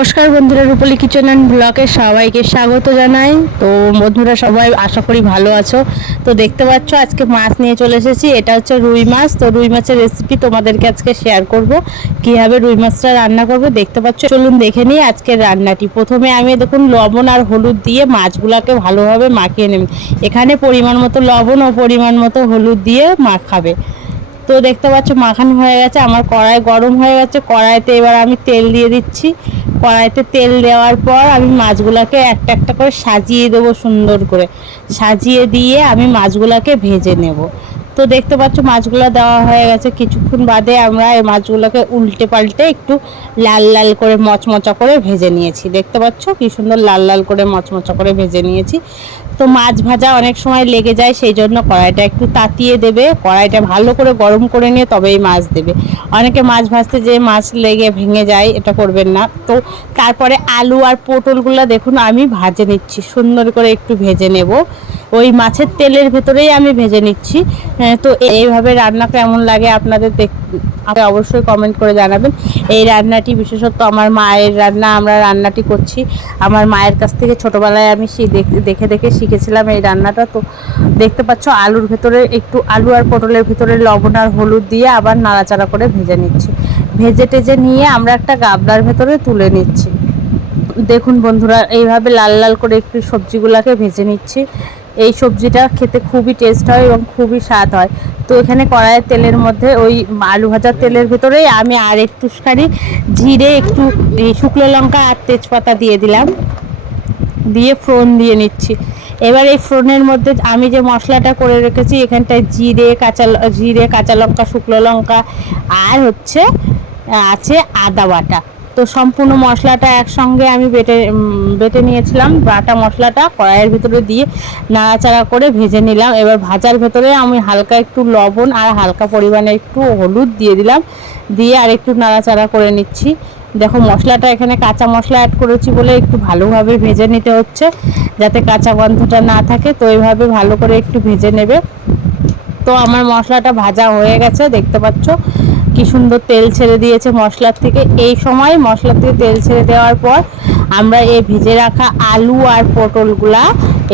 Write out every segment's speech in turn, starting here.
নমস্কার বন্ধুরা, রূপলি kitchen and ব্লগে সবাইকে স্বাগত জানাই। তো বন্ধুরা সবাই আশা করি ভালো আছো। তো দেখতে পাচ্ছ আজকে মাছ নিয়ে চলে এসেছি। এটা হচ্ছে রুই মাছ। তো রুই মাছের রেসিপি তোমাদেরকে আজকে শেয়ার করব, কীভাবে রুই মাছটা রান্না করবো দেখতে পাচ্ছ। চলুন দেখে নিই আজকের রান্নাটি। প্রথমে আমি দেখুন লবণ আর হলুদ দিয়ে মাছগুলোকে ভালোভাবে মাখিয়ে নেব। এখানে পরিমাণ মতো লবণ ও পরিমাণ মতো হলুদ দিয়ে মাখাবে। তো দেখতে পাচ্ছ মাখানো হয়ে গেছে, আমার কড়াই গরম হয়ে গেছে। কড়াইতে এবার আমি তেল দিয়ে দিচ্ছি। কড়াইতে তেল দেওয়ার পর আমি মাছগুলোকে একটা একটা করে সাজিয়ে দেবো, সুন্দর করে সাজিয়ে দিয়ে আমি মাছগুলোকে ভেজে নেব। তো দেখতে পাচ্ছ মাছগুলো দেওয়া হয়ে গেছে। কিছুক্ষণ বাদে আমরা এই মাছগুলোকে উল্টে পাল্টে একটু লাল লাল করে মচমচা করে ভেজে নিয়েছি। দেখতে পাচ্ছ কি সুন্দর লাল লাল করে মচমচা করে ভেজে নিয়েছি। তো মাছ ভাজা অনেক সময় লেগে যায়, সেই জন্য কড়াইটা একটু তাতিয়ে দেবে। কড়াইটা ভালো করে গরম করে নিয়ে তবেই মাছ দেবে। অনেকে মাছ ভাজতে যে মাছ লেগে ভেঙে যায়, এটা করবেন না। তো তারপরে আলু আর পটলগুলো দেখুন আমি ভাজে নিচ্ছি, সুন্দর করে একটু ভেজে নেব। ওই মাছের তেলের ভেতরেই আমি ভেজে নিচ্ছি। তো এইভাবে রান্না কেমন লাগে আপনাদের আপনি অবশ্যই কমেন্ট করে জানাবেন। এই রান্নাটি বিশেষত আমার মায়ের রান্না, আমরা রান্নাটি করছি আমার মায়ের কাছ থেকে। ছোটোবেলায় আমি দেখে দেখে শিখেছিলাম এই রান্নাটা। তো দেখতে পাচ্ছ আলুর ভেতরে একটু আলু আর পটলের ভেতরে লবণ আর হলুদ দিয়ে আবার নাড়াচাড়া করে ভেজে নিচ্ছি। ভেজে টেজে নিয়ে আমরা একটা গাবলার ভেতরে তুলে নিচ্ছি। দেখুন বন্ধুরা এইভাবে লাল লাল করে একটু সবজিগুলোকে ভেজে নিচ্ছি। এই সবজিটা খেতে খুবই টেস্ট হয় এবং খুবই স্বাদ হয়। তো এখানে কড়াইয়ের তেলের মধ্যে ওই আলু ভাজার তেলের ভেতরেই আমি আর একটুখানি জিরে, একটু শুকনো লঙ্কা আর তেজপাতা দিয়ে দিলাম, দিয়ে ফোড়ন দিয়ে নিচ্ছি। এবার এই ফোড়নের মধ্যে আমি যে মশলাটা করে রেখেছি, এখানটায় জিরে, কাঁচা লঙ্কা, শুকনো লঙ্কা আর হচ্ছে আছে আদা বাটা। তো সম্পূর্ণ মশলাটা একসঙ্গে আমি বেটে নিয়েছিলাম। বাটা মশলাটা কড়াইয়ের ভিতরে দিয়ে নাড়াচাড়া করে ভেজে নিলাম। এবার ভাজার ভেতরে আমি হালকা একটু লবণ আর হালকা পরিমাণে একটু হলুদ দিয়ে দিলাম, দিয়ে আর একটু নাড়াচাড়া করে নিচ্ছি। দেখো মশলাটা এখানে কাঁচা মশলা অ্যাড করেছি বলে একটু ভালোভাবে ভেজে নিতে হচ্ছে, যাতে কাঁচা গন্ধটা না থাকে। তো এইভাবে ভালো করে একটু ভেজে নেবে। তো আমার মশলাটা ভাজা হয়ে গেছে, দেখতে পাচ্ছ কি সুন্দর তেল ছেড়ে দিয়েছে মশলার থেকে। এই সময় মশলা থেকে তেল ছেড়ে দেওয়ার পর আমরা এই ভেজে রাখা আলু আর পটলগুলা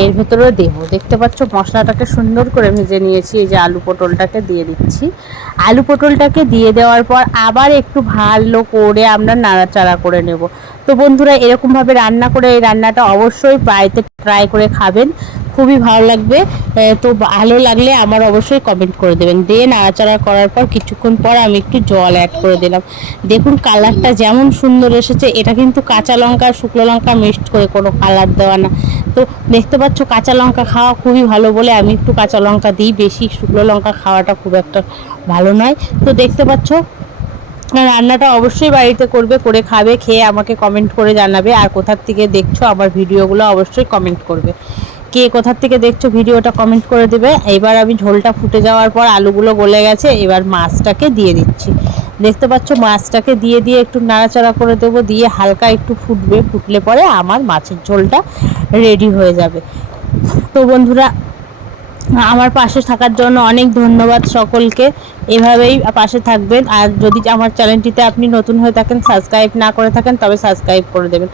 এর ভেতরে দেবো। দেখতে পাচ্ছ মশলাটাকে সুন্দর করে ভেজে নিয়েছি। এই যে আলু পটলটাকে দিয়ে দিচ্ছি। আলু পটলটাকে দিয়ে দেওয়ার পর আবার একটু ভালো করে আমরা নাড়াচাড়া করে নেব। তো বন্ধুরা এরকমভাবে রান্না করে এই রান্নাটা অবশ্যই বাড়িতে ট্রাই করে খাবেন, খুবই ভালো লাগবে। তো ভালো লাগলে আমার অবশ্যই কমেন্ট করে দেবেন। দিয়ে নাড়াচাড়া করার পর কিছুক্ষণ পর আমি একটু জল অ্যাড করে দিলাম। দেখুন কালারটা যেমন সুন্দর এসেছে। এটা কিন্তু কাঁচা লঙ্কা শুকনো লঙ্কা মিক্সড করে, কোনো কালার দেওয়া না। তো দেখতে পাচ্ছ কাঁচা লঙ্কা খাওয়া খুবই ভালো বলে আমি একটু কাঁচা লঙ্কা দিই, বেশি শুকনো লঙ্কা খাওয়াটা খুব একটা ভালো নয়। তো দেখতে পাচ্ছ রান্নাটা অবশ্যই বাড়িতে করবে, করে খাবে, খেয়ে আমাকে কমেন্ট করে জানাবে। আর কোথার থেকে দেখছো আমার ভিডিওগুলো অবশ্যই কমেন্ট করবে। কে কোথার থেকে দেখছো ভিডিওটা কমেন্ট করে দেবে। এবার আমি ঝোলটা ফুটে যাওয়ার পর আলুগুলো গলে গেছে, এবার মাছটাকে দিয়ে দিচ্ছি। দেখতে পাচ্ছ মাছটাকে দিয়ে দিয়ে একটু নাড়াচাড়া করে দেবো, দিয়ে হালকা একটু ফুটবে। ফুটলে পরে আমার মাছের ঝোলটা রেডি হয়ে যাবে। তো বন্ধুরা আমার পাশে থাকার জন্য অনেক ধন্যবাদ সকলকে। এভাবেই পাশে থাকবেন। আর যদি আমার চ্যানেলটিতে আপনি নতুন হয়ে থাকেন, সাবস্ক্রাইব না করে থাকেন, তবে সাবস্ক্রাইব করে দেবেন।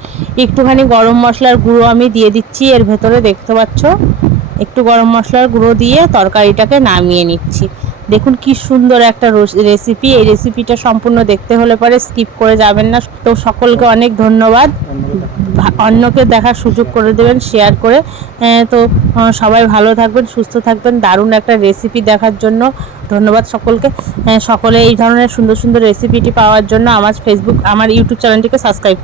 একটুখানি গরম মশলার গুঁড়ো আমি দিয়ে দিচ্ছি এর ভেতরে, দেখতে পাচ্ছ একটু গরম মশলার গুঁড়ো দিয়ে তরকারিটাকে নামিয়ে নিচ্ছি। দেখুন কি সুন্দর একটা রেসিপি। এই রেসিপিটা সম্পূর্ণ দেখতে হলে পরে স্কিপ করে যাবেন না। তো সকলকে অনেক ধন্যবাদ। অন্যকে দেখার সুযোগ করে দেবেন শেয়ার করে। তো সবাই ভালো থাকবেন, সুস্থ থাকবেন। দারুণ একটা রেসিপি দেখার জন্য ধন্যবাদ সকলকে। সকলে এই ধরনের সুন্দর সুন্দর রেসিপিটি পাওয়ার জন্য আমার ইউটিউব চ্যানেলটিকে সাবস্ক্রাইব